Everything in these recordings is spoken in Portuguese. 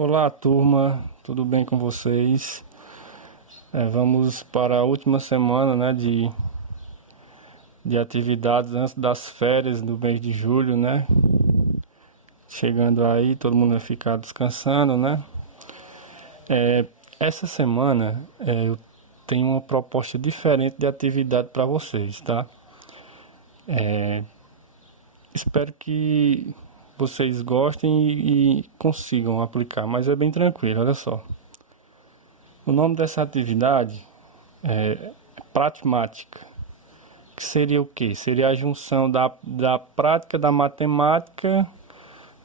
Olá, turma, tudo bem com vocês? Vamos para a última semana, né, de atividades antes das férias do mês de julho, né? Chegando aí, todo mundo vai ficar descansando, né? Essa semana eu tenho uma proposta diferente de atividade para vocês, tá? Espero que vocês gostem e consigam aplicar, mas é bem tranquilo, olha só. O nome dessa atividade é pratimática, que seria o quê? Seria a junção da prática da matemática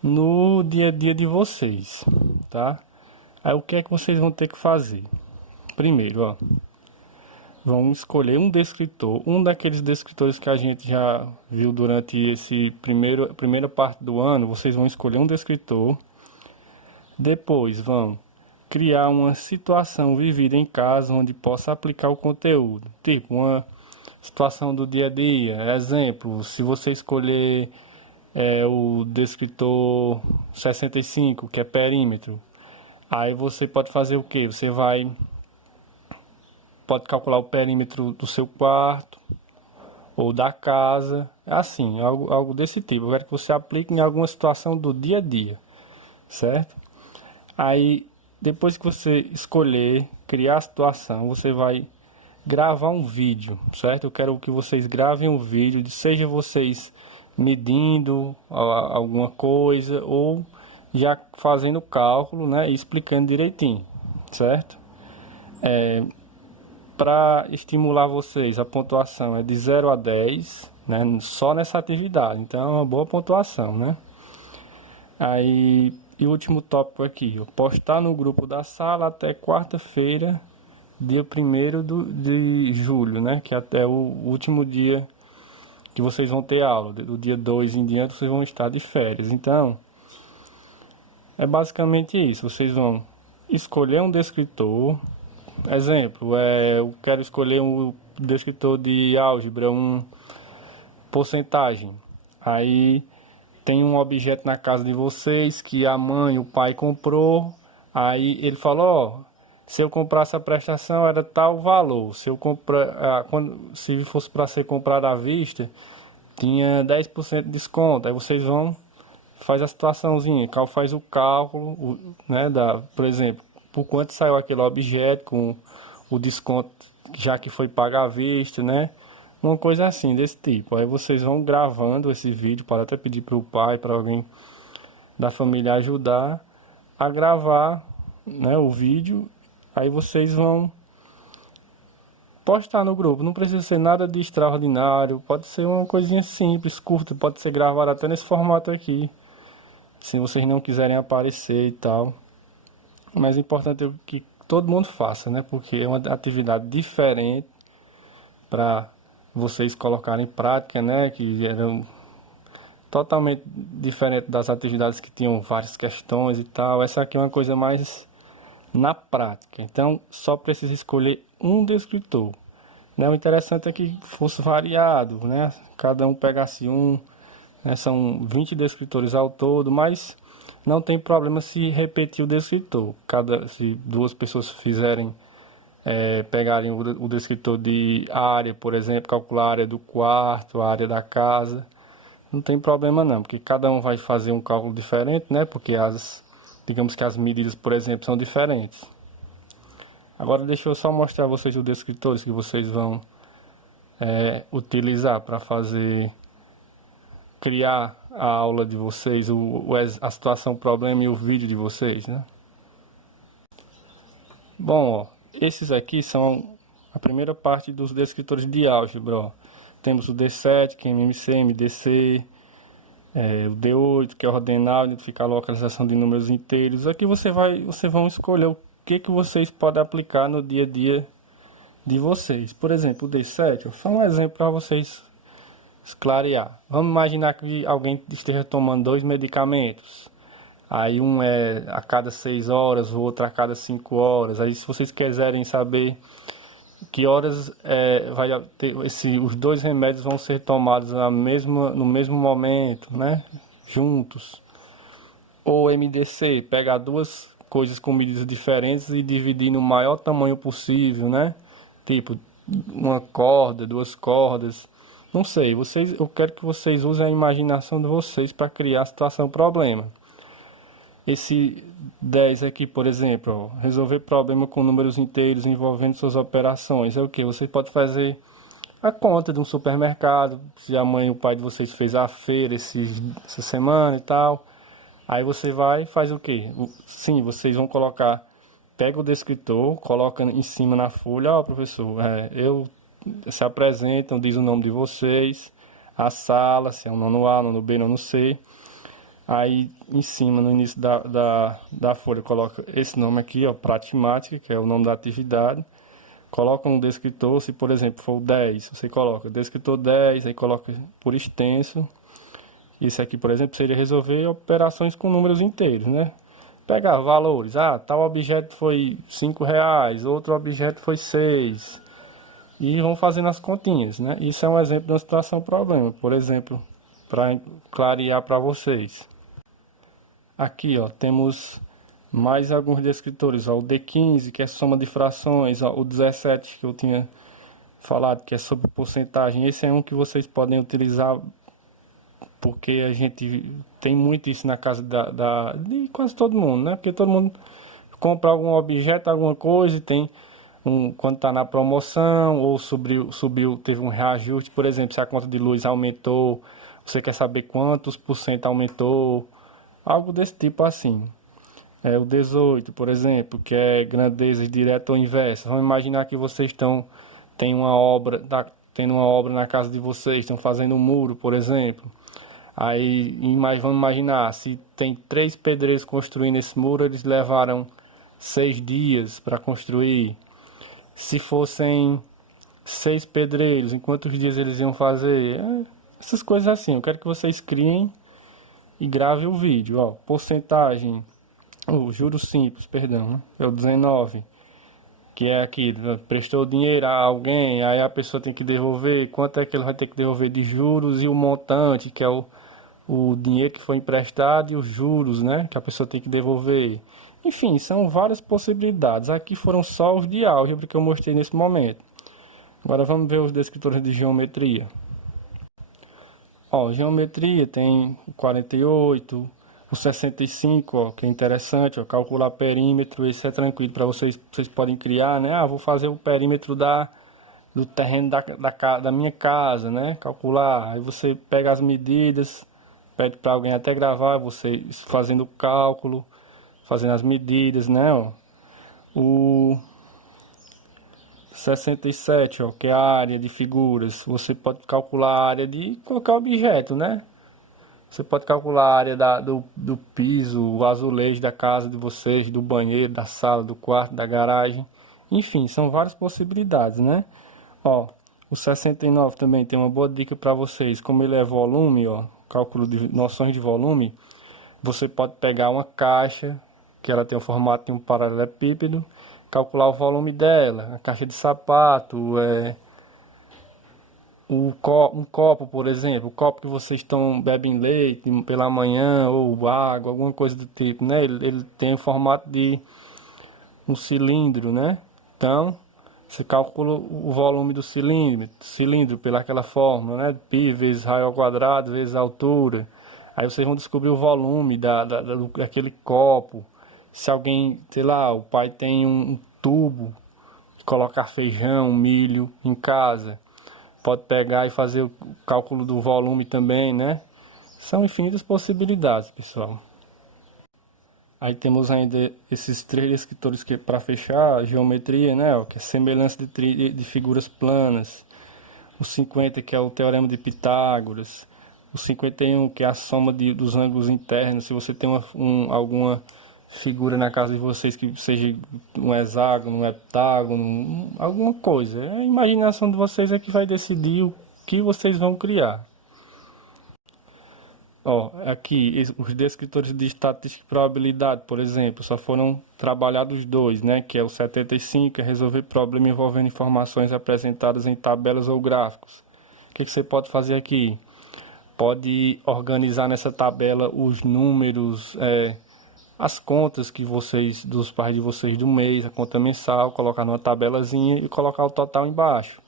no dia a dia de vocês, tá? Aí o que é que vocês vão ter que fazer? Primeiro, ó, vão escolher um descritor, um daqueles descritores que a gente já viu durante esse primeira parte do ano. Vocês vão escolher um descritor, depois vão criar uma situação vivida em casa onde possa aplicar o conteúdo, tipo uma situação do dia a dia. Exemplo, se você escolher o descritor 65, que é perímetro, aí você pode fazer o que? Você pode calcular o perímetro do seu quarto ou da casa, assim, algo desse tipo. Eu quero que você aplique em alguma situação do dia a dia, certo? Aí, depois que você escolher, criar a situação, você vai gravar um vídeo, certo? Eu quero que vocês gravem um vídeo, seja vocês medindo alguma coisa ou já fazendo o cálculo, né, e explicando direitinho, certo? Para estimular vocês, a pontuação é de 0 a 10, né, só nessa atividade, então é uma boa pontuação, né? Aí, e o último tópico aqui, postar no grupo da sala até quarta-feira, dia 1º de julho, né? Que até o último dia que vocês vão ter aula. Do dia 2 em diante vocês vão estar de férias. Então, é basicamente isso. Vocês vão escolher um descritor. Exemplo, eu quero escolher um descritor de álgebra, porcentagem. Aí tem um objeto na casa de vocês que a mãe, o pai comprou. Aí ele falou, ó, se eu comprasse a prestação era tal valor. Se eu comprar, se fosse para ser comprado à vista, tinha 10% de desconto. Aí vocês faz a situaçãozinha, faz o cálculo, né, por exemplo, por quanto saiu aquele objeto com o desconto, já que foi pago à vista, né? Uma coisa assim, desse tipo. Aí vocês vão gravando esse vídeo, pode até pedir para o pai, para alguém da família ajudar a gravar, né, o vídeo. Aí vocês vão postar no grupo. Não precisa ser nada de extraordinário, pode ser uma coisinha simples, curta, pode ser gravado até nesse formato aqui, se vocês não quiserem aparecer e tal. Mas o importante é que todo mundo faça, né? Porque é uma atividade diferente para vocês colocarem em prática, né? Que eram totalmente diferente das atividades que tinham várias questões e tal. Essa aqui é uma coisa mais na prática. Então, só precisa escolher um descritor, né? O interessante é que fosse variado, né? Cada um pegasse um, né? São 20 descritores ao todo, mas não tem problema se repetir o descritor. Se duas pessoas pegarem o descritor de área, por exemplo, calcular a área do quarto, a área da casa, não tem problema não, porque cada um vai fazer um cálculo diferente, né? Porque digamos que as medidas, por exemplo, são diferentes. Agora deixa eu só mostrar a vocês os descritores que vocês vão utilizar para criar a aula de vocês, a situação, o problema e o vídeo de vocês, né? Bom, ó, esses aqui são a primeira parte dos descritores de álgebra, ó. Temos o D7, que é MMC, MDC, o D8, que é ordenar, identificar a localização de números inteiros. Aqui vocês vão escolher o que vocês podem aplicar no dia a dia de vocês. Por exemplo, o D7, ó, só um exemplo para vocês clarear. Vamos imaginar que alguém esteja tomando 2 medicamentos. Aí um é a cada 6 horas, o outro a cada 5 horas. Aí se vocês quiserem saber que horas os 2 remédios vão ser tomados no mesmo momento, né? Juntos. Ou MDC, pegar 2 coisas com medidas diferentes e dividir no maior tamanho possível, né? Tipo, uma corda, duas cordas, não sei. Eu quero que vocês usem a imaginação de vocês para criar a situação problema. Esse 10 aqui, por exemplo, ó, resolver problema com números inteiros envolvendo suas operações. É o que? Você pode fazer a conta de um supermercado, se a mãe e o pai de vocês fez a feira essa semana e tal. Aí você vai e faz o quê? Sim, vocês vão colocar, pega o descritor, coloca em cima na folha, ó, professor, se apresentam, diz o nome de vocês, a sala, se é o nono A, nono B, nono C. Aí em cima, no início da folha, coloca esse nome aqui, ó, pratimática, que é o nome da atividade. Coloca um descritor, se por exemplo for o 10, você coloca descritor 10, aí coloca por extenso. Isso aqui, por exemplo, seria resolver operações com números inteiros, né? Pegar valores, tal objeto foi R$ 5, outro objeto foi 6. E vão fazendo as continhas, né? Isso é um exemplo de uma situação problema, por exemplo, para clarear para vocês. Aqui, ó, temos mais alguns descritores, ó, o D15, que é soma de frações, ó, o 17, que eu tinha falado, que é sobre porcentagem. Esse é um que vocês podem utilizar, porque a gente tem muito isso na casa de quase todo mundo, né? Porque todo mundo compra algum objeto, alguma coisa, e tem quando está na promoção, ou subiu, teve um reajuste, por exemplo, se a conta de luz aumentou, você quer saber quantos por cento aumentou, algo desse tipo assim. O 18, por exemplo, que é grandezas direta ou inversa. Vamos imaginar que vocês tendo uma obra na casa de vocês, estão fazendo um muro, por exemplo. Aí vamos imaginar, se tem 3 pedreiros construindo esse muro, eles levaram 6 dias para construir. Se fossem 6 pedreiros, em quantos dias eles iam fazer? Essas coisas assim, eu quero que vocês criem e gravem o vídeo. Ó, porcentagem, juros simples, perdão, né? É o 19, que é aqui, prestou dinheiro a alguém, aí a pessoa tem que devolver, quanto é que ele vai ter que devolver de juros e o montante, que é o dinheiro que foi emprestado e os juros, né, que a pessoa tem que devolver. Enfim, são várias possibilidades. Aqui foram só os de álgebra que eu mostrei nesse momento. Agora vamos ver os descritores de geometria. Ó, geometria tem o 48, o 65, ó, que é interessante, ó, calcular perímetro, esse é tranquilo para vocês podem criar, né? Vou fazer o perímetro do terreno da minha casa, né? Calcular, aí você pega as medidas, pede para alguém até gravar, você fazendo o cálculo, fazendo as medidas, né? Ó. O 67, ó, que é a área de figuras, você pode calcular a área de qualquer objeto, né? Você pode calcular a área do piso, o azulejo da casa de vocês, do banheiro, da sala, do quarto, da garagem. Enfim, são várias possibilidades, né? Ó, o 69 também tem uma boa dica para vocês. Como ele é volume, ó, cálculo de noções de volume, você pode pegar uma caixa, que ela tem o formato de um paralelepípedo, calcular o volume dela, a caixa de sapato, um copo, por exemplo, o copo que vocês bebem leite pela manhã, ou água, alguma coisa do tipo, né? Ele tem o formato de um cilindro, né? Então, você calcula o volume do cilindro pelaquela fórmula, né? Π vezes raio ao quadrado vezes a altura. Aí vocês vão descobrir o volume daquele copo. Se alguém, sei lá, o pai tem um tubo de colocar feijão, milho em casa, pode pegar e fazer o cálculo do volume também, né? São infinitas possibilidades, pessoal. Aí temos ainda esses 3 descritores que para fechar a geometria, né? Ó, que é semelhança de figuras planas. O 50, que é o teorema de Pitágoras. O 51, que é a soma dos ângulos internos. Se você tem alguma figura na casa de vocês que seja um hexágono, um heptágono, alguma coisa. A imaginação de vocês é que vai decidir o que vocês vão criar. Ó, aqui os descritores de estatística e probabilidade, por exemplo, só foram trabalhados 2, né? Que é o 75, é resolver problema envolvendo informações apresentadas em tabelas ou gráficos. O que você pode fazer aqui? Pode organizar nessa tabela os números as contas que vocês, dos pais de vocês do mês, a conta mensal, colocar numa tabelazinha e colocar o total embaixo.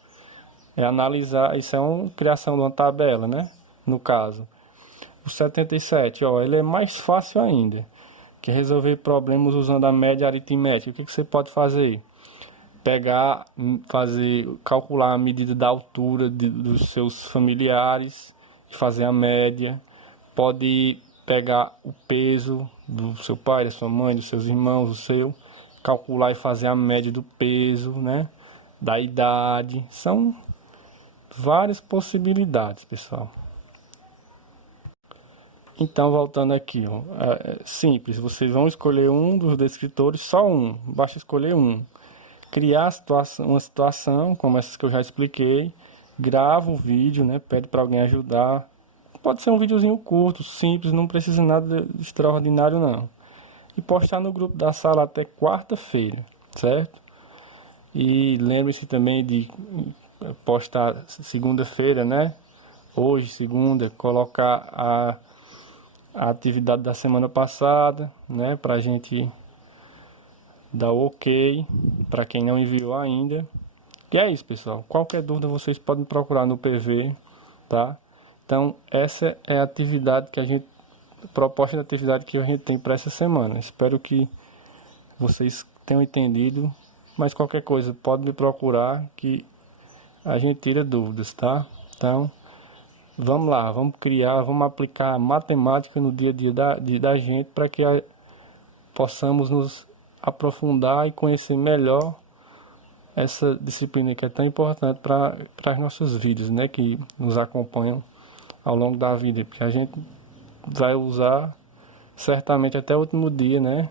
É analisar, isso é uma criação de uma tabela, né? No caso. O 77, ó, ele é mais fácil ainda, que é resolver problemas usando a média aritmética. O que você pode fazer? Pegar, calcular a medida da altura dos seus familiares e fazer a média. Pode pegar o peso do seu pai, da sua mãe, dos seus irmãos, do seu, calcular e fazer a média do peso, né? Da idade. São várias possibilidades, pessoal. Então, voltando aqui, ó, é simples, vocês vão escolher um dos descritores, só um, basta escolher um. Criar uma situação, como essa que eu já expliquei, grava o vídeo, né, pede para alguém ajudar. Pode ser um videozinho curto, simples, não precisa de nada de extraordinário não. E postar no grupo da sala até quarta-feira, certo? E lembre-se também de postar segunda-feira, né? Hoje, segunda, colocar a atividade da semana passada, né? Pra gente dar o ok, para quem não enviou ainda. E é isso, pessoal. Qualquer dúvida vocês podem procurar no PV, tá? Então, essa é a atividade que a gente, proposta de atividade que a gente tem para essa semana. Espero que vocês tenham entendido, mas qualquer coisa pode me procurar que a gente tira dúvidas, tá? Então, vamos lá, vamos criar, vamos aplicar a matemática no dia a dia da gente para que possamos nos aprofundar e conhecer melhor essa disciplina que é tão importante para as nossas vidas, né? Que nos acompanham ao longo da vida, porque a gente vai usar certamente até o último dia, né?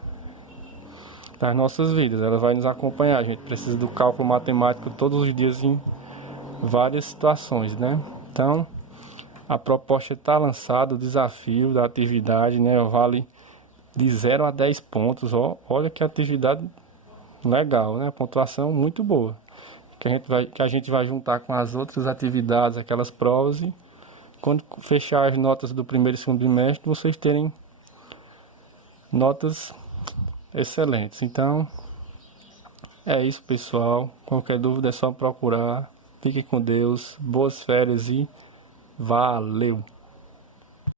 Das nossas vidas, ela vai nos acompanhar. A gente precisa do cálculo matemático todos os dias em várias situações, né? Então, a proposta está lançada, o desafio da atividade, né? Vale de 0 a 10 pontos, ó. Olha que atividade legal, né? Pontuação muito boa. Que a gente vai juntar com as outras atividades, aquelas provas, e quando fechar as notas do primeiro e segundo bimestre, vocês terem notas excelentes. Então, é isso, pessoal. Qualquer dúvida é só procurar. Fique com Deus, boas férias e valeu!